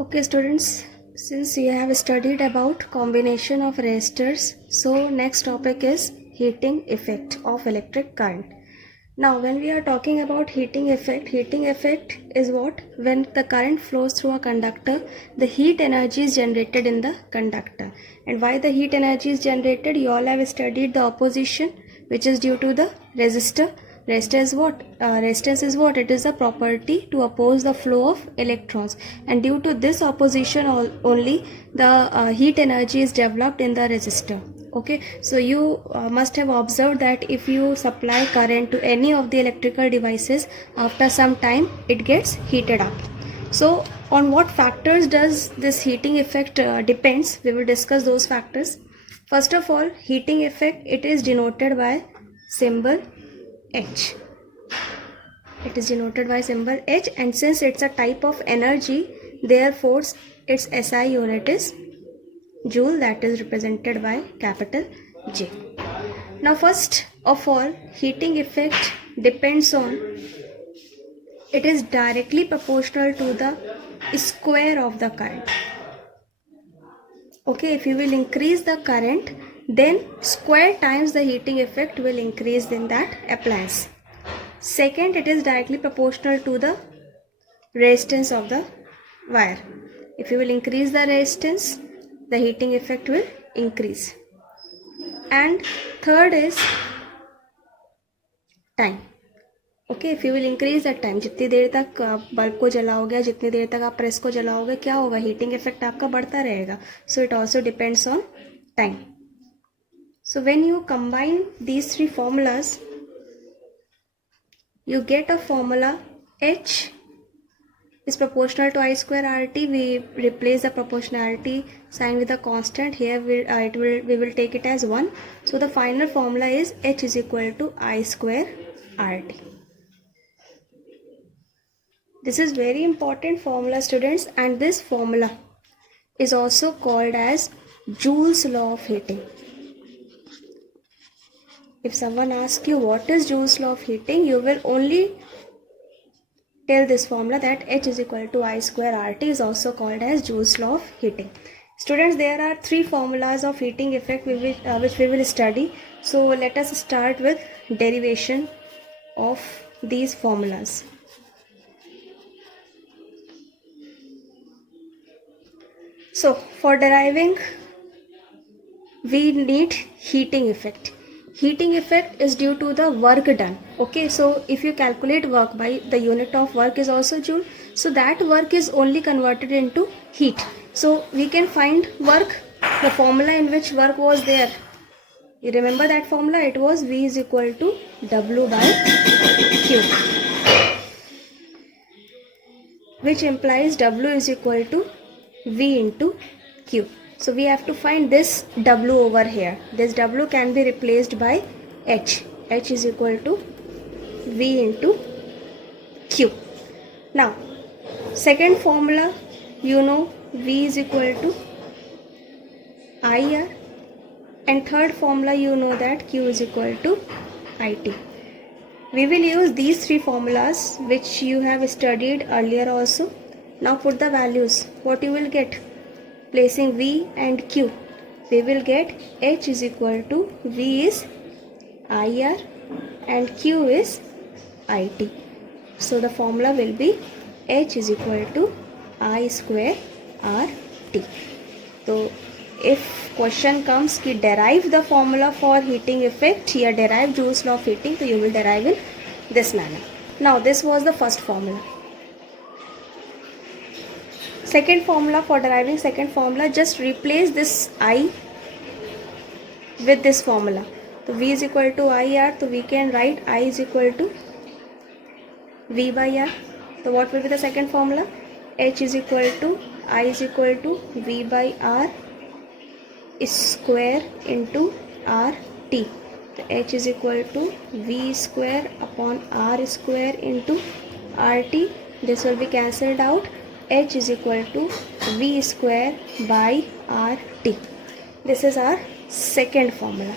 Okay students, since you have studied about combination of resistors, so next topic is heating effect of electric current. Now when we are talking about heating effect is what? When the current flows through a conductor, the heat energy is generated in the conductor. And why the heat energy is generated? You all have studied the opposition, which is due to the resistor. Resistance is what? It is a property to oppose the flow of electrons, and due to this opposition only the heat energy is developed in the resistor. Okay, so you must have observed that if you supply current to any of the electrical devices, after some time it gets heated up. So on what factors does this heating effect depends? We will discuss those factors. First of all, heating effect, it is denoted by symbol H. It is denoted by symbol H, and since it's a type of energy, therefore its SI unit is joule, that is represented by capital J. Now first of all, heating effect depends on, it is directly proportional to the square of the current. Okay, if you will increase the current, then square times the heating effect will increase in that appliance. Second, it is directly proportional to the resistance of the wire. If you will increase the resistance, the heating effect will increase. And third is time. Okay, if you will increase the time, जितनी देर तक bulb को जलाओगे या जितनी देर तक आप press को जलाओगे, क्या होगा? हीटिंग इफेक्ट आपका बढ़ता रहेगा. So it also depends on time. So when you combine these three formulas, you get a formula H is proportional to I square RT. We replace the proportionality sign with a constant. Here we will take it as 1. So the final formula is H is equal to I square RT. This is very important formula, students, and this formula is also called as Joule's law of heating. If someone asks you what is Joule's law of heating, you will only tell this formula, that H is equal to I square RT is also called as Joule's law of heating. Students, there are three formulas of heating effect which we will study. So let us start with derivation of these formulas. So for deriving, we need heating effect. Heating effect is due to the work done. Okay, so if you calculate work by the unit of work is also joule, so that work is only converted into heat. So we can find work, the formula in which work was there. You remember that formula? It was V is equal to W by Q, which implies W is equal to V into Q. So we have to find this W over here. This W can be replaced by H. H is equal to V into Q. Now, second formula, you know V is equal to IR. And third formula, you know that Q is equal to IT. We will use these three formulas which you have studied earlier also. Now put the values. What you will get? Placing V and Q, we will get H is equal to V is IR and Q is IT. So the formula will be H is equal to I square RT. So if question comes ki derive the formula for heating effect, here derive Joule's law of heating, so you will derive in this manner. Now this was the first formula. Second formula, for deriving second formula, just replace this I with this formula. So V is equal to IR, so we can write I is equal to V by R. So what will be the second formula? H is equal to I is equal to V by R square into RT. So H is equal to V square upon R square into RT. This will be cancelled out. H is equal to V square by RT. This is our second formula.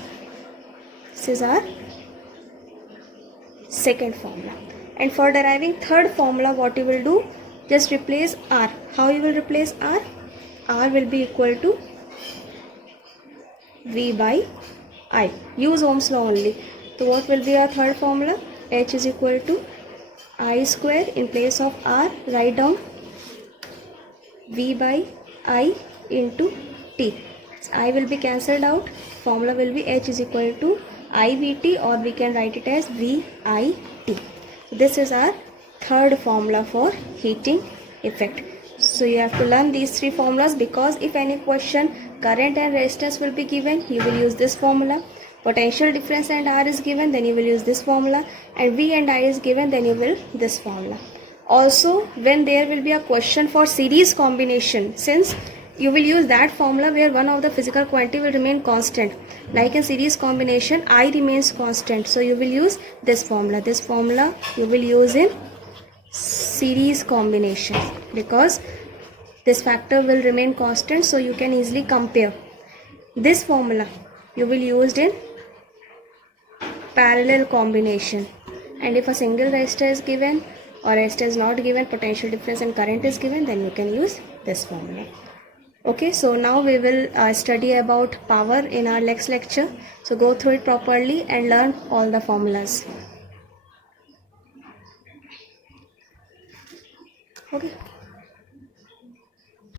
This is our second formula. And for deriving third formula, what you will do? just replace R. How you will replace R? R will be equal to V by I. Use Ohm's law only. So what will be our third formula? H is equal to I square. In place of R, write down V by I into T. I will be cancelled out. Formula will be H is equal to IVT, or we can write it as VIT. This is our third formula for heating effect. So you have to learn these three formulas, because if any question current and resistance will be given, you will use this formula. Potential difference and R is given, then you will use this formula, and V and I is given, then you will this formula. Also, when there will be a question for series combination, since you will use that formula where one of the physical quantity will remain constant, like in series combination I remains constant, so you will use this formula. This formula you will use in series combination, because this factor will remain constant, so you can easily compare. This formula you will use in parallel combination, and if a single resistor is given or resistor is not given, potential difference and current is given, then you can use this formula. Okay, so now we will study about power in our next lecture. So go through it properly and learn all the formulas. Okay.